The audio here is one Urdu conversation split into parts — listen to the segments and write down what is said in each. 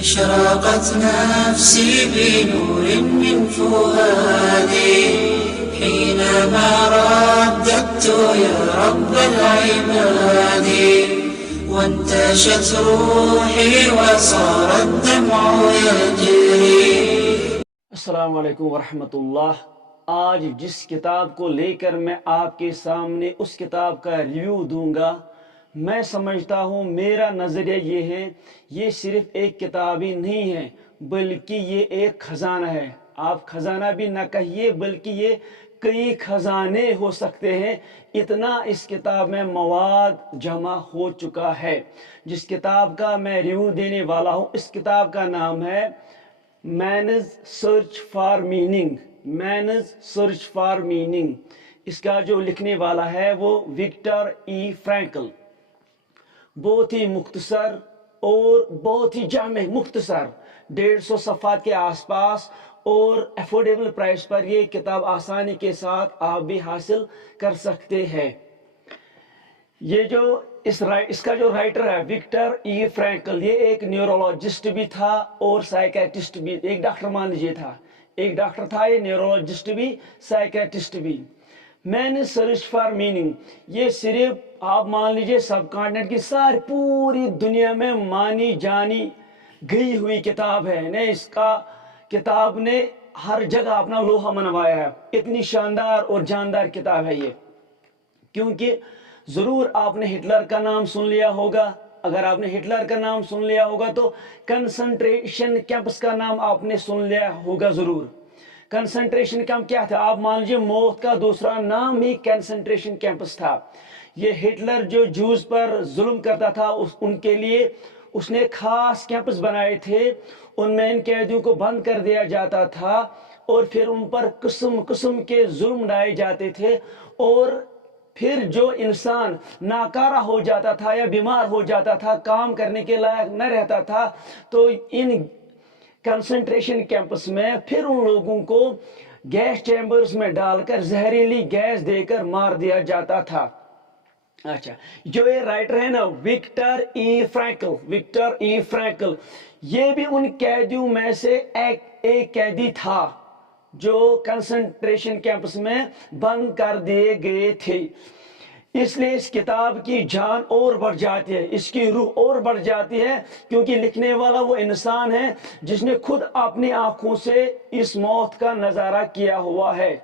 أشرقت نفسي بنور من فؤادي حينما رددت يا رب العباد وانتشت روحي وصار الدمع يجري. السلام علیکم ورحمۃ اللہ. آج جس کتاب کو لے کر میں آپ کے سامنے اس کتاب کا ریویو دوں گا، میں سمجھتا ہوں میرا نظریہ یہ ہے، یہ صرف ایک کتاب ہی نہیں ہے بلکہ یہ ایک خزانہ ہے. آپ خزانہ بھی نہ کہیے بلکہ یہ کئی خزانے ہو سکتے ہیں، اتنا اس کتاب میں مواد جمع ہو چکا ہے. جس کتاب کا میں ریویو دینے والا ہوں اس کتاب کا نام ہے man's search for meaning. Man's search for meaning. اس کا جو لکھنے والا ہے وہ وکٹر ای فرینکل. بہت ہی مختصر اور بہت ہی جامع، مختصر 150 صفحات کے آس پاس اور افورڈیبل پرائس پر یہ کتاب آسانی کے ساتھ آپ بھی حاصل کر سکتے ہیں. یہ جو اس کا جو رائٹر ہے وکٹر ای فرینکل، یہ ایک نیورولوجسٹ بھی تھا اور سائیکیٹرسٹ بھی، ایک ڈاکٹر مان لیجیے تھا. ایک ڈاکٹر تھا، یہ نیورولوجسٹ بھی سائیکیٹرسٹ بھی. میں نے سرچ فار میننگ، یہ صرف آپ مان لیجیے سب کانٹیننٹ کی ساری پوری دنیا میں مانی جانی گئی ہوئی کتاب ہے. اس کا کتاب نے ہر جگہ اپنا لوہا منوایا ہے. اتنی شاندار اور جاندار کتاب ہے یہ. کیونکہ ضرور آپ نے ہٹلر کا نام سن لیا ہوگا. اگر آپ نے ہٹلر کا نام سن لیا ہوگا تو کنسنٹریشن کیمپس کا نام آپ نے سن لیا ہوگا ضرور. کنسنٹریشن کیمپ کیا تھا؟ آپ مان لیجیے موت کا دوسرا نام ہی کنسنٹریشن کیمپس تھا. یہ ہٹلر جو جوز پر ظلم کرتا تھا ان کے لیے اس نے خاص کیمپس بنائے تھے. ان میں ان قیدیوں کو بند کر دیا جاتا تھا اور پھر ان پر قسم قسم کے ظلم ڈائے جاتے تھے. اور پھر جو انسان ناکارہ ہو جاتا تھا یا بیمار ہو جاتا تھا، کام کرنے کے لائق نہ رہتا تھا، تو ان کنسنٹریشن کیمپس میں پھر ان لوگوں کو گیس چیمبرز میں ڈال کر زہریلی گیس دے کر مار دیا جاتا تھا. اچھا، جو یہ رائٹر ہے نا وکٹر ای فرینکل، وکٹر ای فرینکل، یہ بھی ان قیدیوں میں سے ایک قیدی تھا جو کنسنٹریشن کیمپس میں بند کر دیے گئے تھے. اس لیے اس کتاب کی جان اور بڑھ جاتی ہے، اس کی روح اور بڑھ جاتی ہے، کیونکہ لکھنے والا وہ انسان ہے جس نے خود اپنی آنکھوں سے اس موت کا نظارہ کیا ہوا ہے.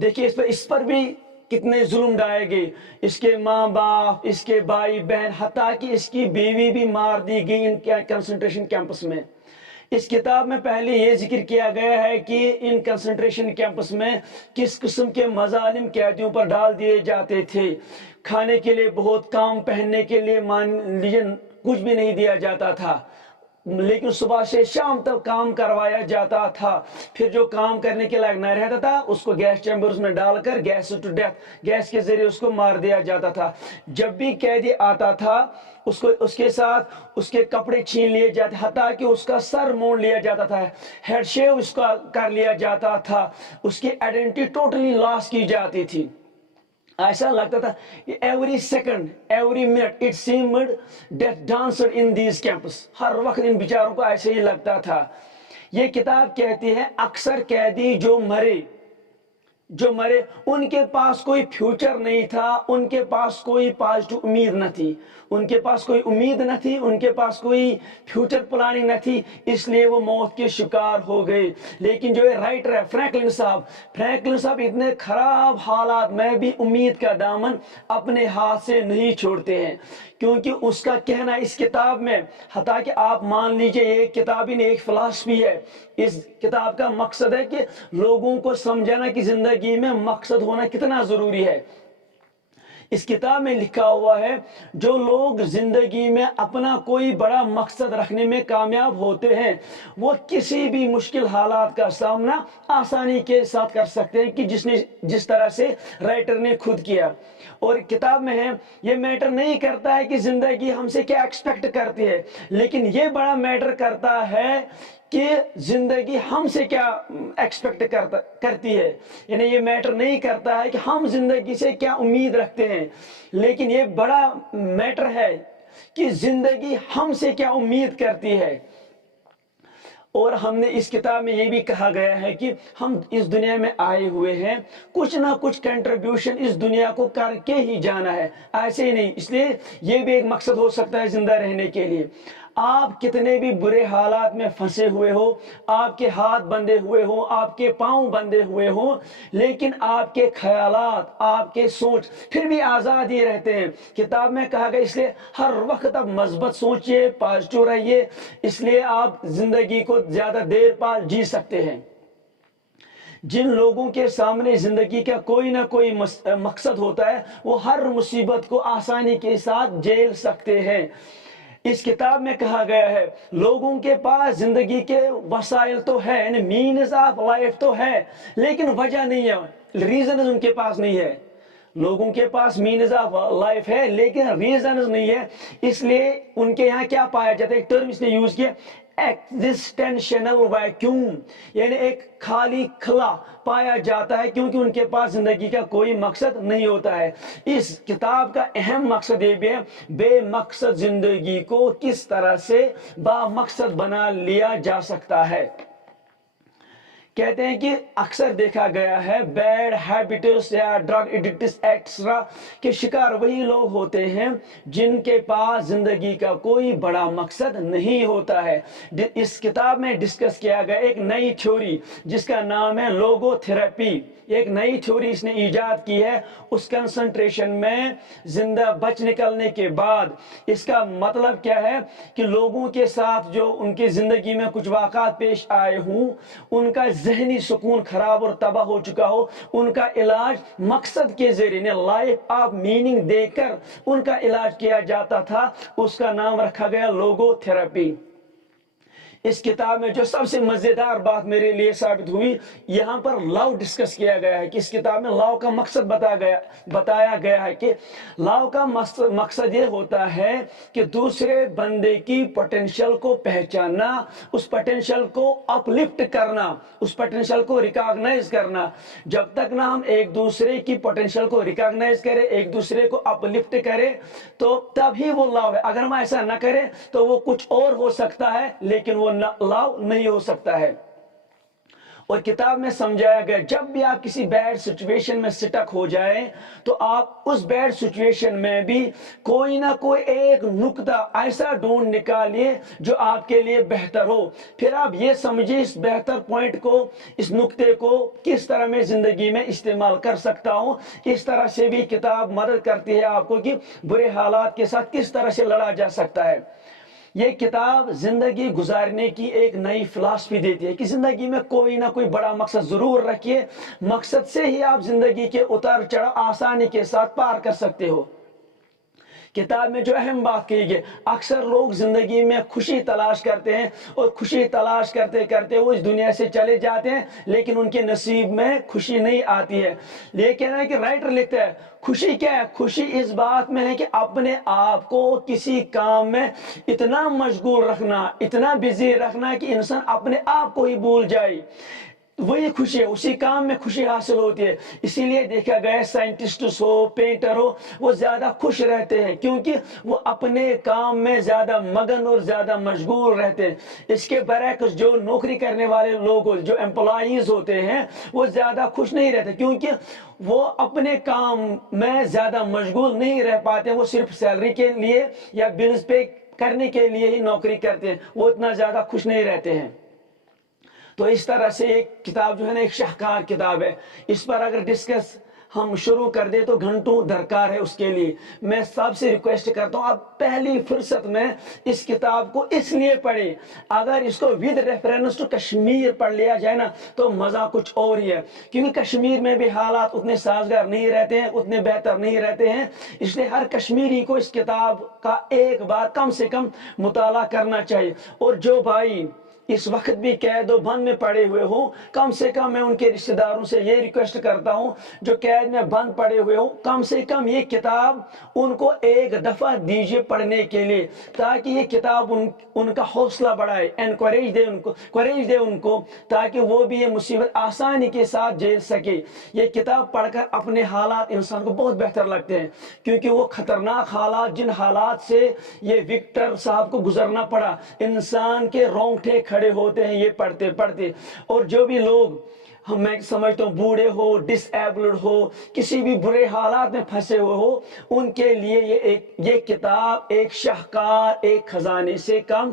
دیکھیے اس پر بھی کتنے ظلم ڈائے گئے. اس کے ماں باپ، اس کے بھائی بہن، حتیٰ کہ اس کی بیوی بھی مار دی گئی ان کنسنٹریشن کیمپس میں. اس کتاب میں پہلے یہ ذکر کیا گیا ہے کہ ان کنسنٹریشن کیمپس میں کس قسم کے مظالم قیدیوں پر ڈال دیے جاتے تھے. کھانے کے لیے بہت کام، پہننے کے لیے مان لیجیے کچھ بھی نہیں دیا جاتا تھا، لیکن صبح سے شام تک کام کروایا جاتا تھا. پھر جو کام کرنے کے لائق نہ رہتا تھا اس کو گیس چیمبرز میں ڈال کر گیس ٹو ڈیتھ، گیس کے ذریعے اس کو مار دیا جاتا تھا. جب بھی قیدی آتا تھا اس کے ساتھ اس کے کپڑے چھین لیے جاتے، حتیٰ کہ اس کا سر موڑ لیا جاتا تھا، ہیڈ شیو اس کا کر لیا جاتا تھا، اس کی آئیڈینٹی ٹوٹلی لاس کی جاتی تھی. ایسا لگتا تھا every second every minute it seemed death danced in these camps. ہر وقت ان بیچاروں کو ایسے ہی لگتا تھا. یہ کتاب کہتی ہے اکثر قیدی جو مرے ان کے پاس کوئی فیوچر نہیں تھا، ان کے پاس کوئی پازیٹو امید نہ تھی، ان کے پاس کوئی امید نہ تھی، ان کے پاس کوئی فیوچر پلاننگ نہ تھی، اس لیے وہ موت کے شکار ہو گئے. لیکن جو یہ رائٹر ہے فرینکلن صاحب اتنے خراب حالات میں بھی امید کا دامن اپنے ہاتھ سے نہیں چھوڑتے ہیں. کیونکہ اس کا کہنا اس کتاب میں، حتیٰ کہ آپ مان لیجئے یہ کتاب ہی نہیں ایک فلسفی ہے. اس کتاب کا مقصد ہے کہ لوگوں کو سمجھانا کہ زندگی میں مقصد ہونا کتنا ضروری ہے. اس کتاب میں لکھا ہوا ہے جو لوگ زندگی میں اپنا کوئی بڑا مقصد رکھنے میں کامیاب ہوتے ہیں وہ کسی بھی مشکل حالات کا سامنا آسانی کے ساتھ کر سکتے ہیں کہ جس طرح سے رائٹر نے خود کیا. اور کتاب میں ہے یہ میٹر نہیں کرتا ہے کہ زندگی ہم سے کیا ایکسپیکٹ کرتی ہے، لیکن یہ بڑا میٹر کرتا ہے کہ زندگی ہم سے کیا ایکسپیکٹ کرتی ہے. یعنی یہ میٹر نہیں کرتا ہے کہ ہم زندگی سے کیا امید رکھتے ہیں، لیکن یہ بڑا میٹر ہے کہ زندگی ہم سے کیا امید کرتی ہے۔ اور ہم نے اس کتاب میں یہ بھی کہا گیا ہے کہ ہم اس دنیا میں آئے ہوئے ہیں، کچھ نہ کچھ کنٹریبیوشن اس دنیا کو کر کے ہی جانا ہے، ایسے ہی نہیں۔ اس لیے یہ بھی ایک مقصد ہو سکتا ہے زندہ رہنے کے لیے۔ آپ کتنے بھی برے حالات میں پھنسے ہوئے ہو، آپ کے ہاتھ بندھے ہوئے ہوں، آپ کے پاؤں بندھے ہوئے ہوں، لیکن آپ کے خیالات، آپ کے سوچ پھر بھی آزاد ہی رہتے ہیں۔ کتاب میں کہا گیا اس لیے ہر وقت آپ مثبت سوچئے، پازیٹیو رہیے، اس لیے آپ زندگی کو زیادہ دیر پال جی سکتے ہیں۔ جن لوگوں کے سامنے زندگی کا کوئی نہ کوئی مقصد ہوتا ہے، وہ ہر مصیبت کو آسانی کے ساتھ جھیل سکتے ہیں۔ اس کتاب میں کہا گیا ہے لوگوں کے پاس زندگی کے وسائل تو ہے، یعنی مینز آف لائف تو ہے، لیکن وجہ نہیں ہے، ریزنز ان کے پاس نہیں ہے۔ لوگوں کے پاس مینز آف لائف ہے لیکن ریزنز نہیں ہے، اس لیے ان کے یہاں کیا پایا جاتا ہے، ایک ٹرم اس نے یوز کیا، ایگزسٹینشنل ویکیوم، یعنی ایک خالی خلا پایا جاتا ہے، کیونکہ ان کے پاس زندگی کا کوئی مقصد نہیں ہوتا ہے۔ اس کتاب کا اہم مقصد یہ بھی ہے بے مقصد زندگی کو کس طرح سے با مقصد بنا لیا جا سکتا ہے۔ کہتے ہیں کہ اکثر دیکھا گیا ہے بیڈ ہیبٹس یا ڈرگ ایڈکٹس ایکسٹرا کے شکار وہی لوگ ہوتے ہیں جن کے پاس زندگی کا کوئی بڑا مقصد نہیں ہوتا ہے۔ اس کتاب میں ڈسکس کیا گیا ایک نئی تھیوری جس کا نام ہے لوگو تھراپی، ایک نئی تھیوری اس نے ایجاد کی ہے۔ اس کنسنٹریشن میں زندہ بچ نکلنے کے بعد اس کا مطلب کیا ہے کہ لوگوں کے ساتھ جو ان کی زندگی میں کچھ واقعات پیش آئے ہوں، ان کا ذہنی سکون خراب اور تباہ ہو چکا ہو، ان کا علاج مقصد کے ذریعے لائف آف میننگ دے کر ان کا علاج کیا جاتا تھا۔ اس کا نام رکھا گیا لوگو تھراپی۔ اس کتاب میں جو سب سے مزیدار بات میرے لیے ثابت ہوئی، یہاں پر لاؤ ڈسکس کیا گیا ہے کہ اس کتاب میں لاؤ کا مقصد بتایا گیا ہے کہ لاؤ کا مقصد یہ ہوتا ہے کہ دوسرے بندے کی پوٹینشل کو پہچاننا، اس پوٹینشل کو اپ لفٹ کرنا، اس پوٹینشل کو ریکاگنائز کرنا۔ جب تک نہ ہم ایک دوسرے کی پوٹینشل کو ریکاگنائز کریں، ایک دوسرے کو اپ لفٹ کریں، تو تب ہی وہ لاؤ ہے۔ اگر ہم ایسا نہ کریں تو وہ کچھ اور ہو سکتا ہے لیکن وہ لاؤ نہیں ہو سکتا ہے۔ اور کتاب میں سمجھایا گیا جب بھی آپ کسی بیڈ سچویشن میں سٹک ہو جائیں تو آپ اس بیڈ سچویشن میں بھی کوئی نہ کوئی ایک نقطہ ایسا ڈھونڈ نکالیے جو آپ کے لیے بہتر ہو، پھر آپ یہ سمجھیں اس بہتر پوائنٹ کو، اس نقطے کو کس طرح میں زندگی میں استعمال کر سکتا ہوں۔ اس طرح سے بھی کتاب مدد کرتی ہے آپ کو کہ برے حالات کے ساتھ کس طرح سے لڑا جا سکتا ہے۔ یہ کتاب زندگی گزارنے کی ایک نئی فلسفی دیتی ہے کہ زندگی میں کوئی نہ کوئی بڑا مقصد ضرور رکھیے، مقصد سے ہی آپ زندگی کے اتار چڑھاؤ آسانی کے ساتھ پار کر سکتے ہو۔ کتاب میں جو اہم بات کہی گئی، اکثر لوگ زندگی میں خوشی تلاش کرتے ہیں اور خوشی تلاش کرتے کرتے وہ اس دنیا سے چلے جاتے ہیں، لیکن ان کے نصیب میں خوشی نہیں آتی ہے۔ لیکن ہے کہ رائٹر لکھتا ہے خوشی کیا ہے؟ خوشی اس بات میں ہے کہ اپنے آپ کو کسی کام میں اتنا مشغول رکھنا، اتنا بزی رکھنا کہ انسان اپنے آپ کو ہی بھول جائے، وہی خوشی ہے، اسی کام میں خوشی حاصل ہوتی ہے۔ اسی لیے دیکھا گیا سائنٹسٹس ہو، پینٹر ہو، وہ زیادہ خوش رہتے ہیں کیونکہ وہ اپنے کام میں زیادہ مگن اور زیادہ مشغول رہتے ہیں۔ اس کے برعکس جو نوکری کرنے والے لوگ، جو امپلائیز ہوتے ہیں، وہ زیادہ خوش نہیں رہتے کیونکہ وہ اپنے کام میں زیادہ مشغول نہیں رہ پاتے، وہ صرف سیلری کے لیے یا بلز پے کرنے کے لیے ہی نوکری کرتے ہیں، وہ اتنا زیادہ خوش نہیں رہتے ہیں۔ تو اس طرح سے ایک کتاب جو ہے نا ایک شاہکار کتاب ہے، اس پر اگر ڈسکس ہم شروع کر دیں تو گھنٹوں درکار ہے اس کے لیے۔ میں سب سے ریکویسٹ کرتا ہوں آپ پہلی فرصت میں اس کتاب کو اس لیے پڑھیں، اگر اس کو ود ریفرنس ٹو کشمیر پڑھ لیا جائے نا تو مزہ کچھ اور ہی ہے، کیونکہ کشمیر میں بھی حالات اتنے سازگار نہیں رہتے ہیں، اتنے بہتر نہیں رہتے ہیں، اس لیے ہر کشمیری کو اس کتاب کا ایک بار کم سے کم مطالعہ کرنا چاہیے۔ اور جو بھائی اس وقت بھی قید و بند میں پڑے ہوئے ہوں، کم سے کم میں ان کے رشتہ داروں سے یہ ریکویسٹ کرتا ہوں جو قید میں بند پڑے ہوئے ہوں، کم سے کم یہ کتاب ان کو ایک دفعہ دیجیے پڑھنے کے لیے، تاکہ یہ کتاب ان کا حوصلہ بڑھائے، انکوریج دے ان کو تاکہ وہ بھی یہ مصیبت آسانی کے ساتھ جھیل سکے۔ یہ کتاب پڑھ کر اپنے حالات انسان کو بہت بہتر لگتے ہیں، کیونکہ وہ خطرناک حالات، جن حالات سے یہ وکٹر صاحب کو گزرنا پڑا، انسان کے رونگٹے کھڑے ہوتے ہیں یہ پڑھتے پڑھتے۔ اور جو بھی لوگ، میں سمجھتا ہوں بوڑھے ہو، ڈس ایبلڈ ہو، کسی بھی برے حالات میں پھنسے ہوئے ہو، ان کے لیے یہ کتاب ایک شاہکار، ایک خزانے سے کم